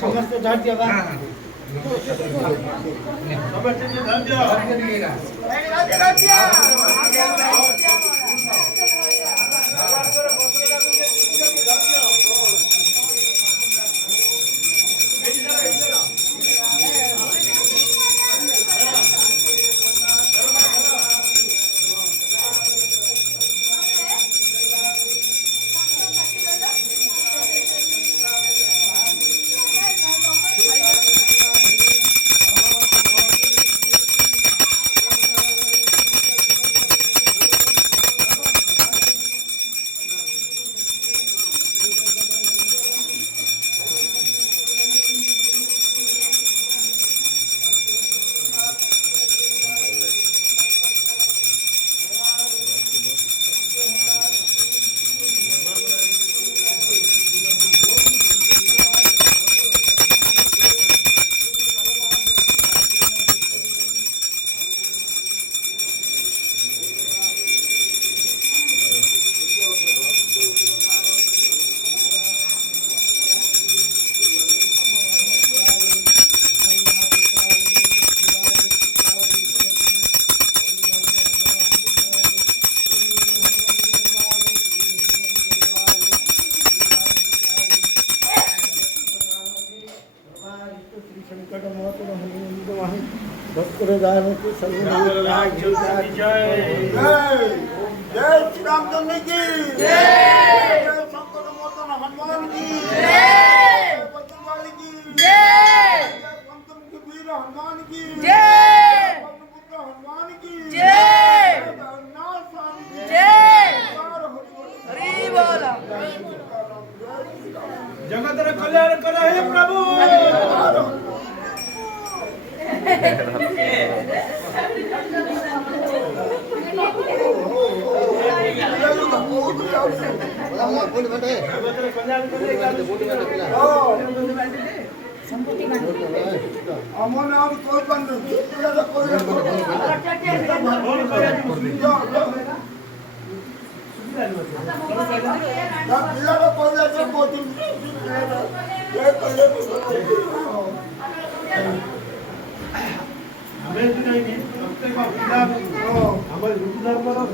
समस्त झाड़ दिया जय श्री रामचंद्र की जय, शंकर मोहन हनुमान की जय, बजरंगबली की जय, पंचम के वीर हनुमान की जय, पुत्र हनुमान की जय, जगन्नाथ स्वामी की जय, हरि बोल। जगत रे कल्याण करे हे प्रभु। अमन और कोई बंद नहीं कोई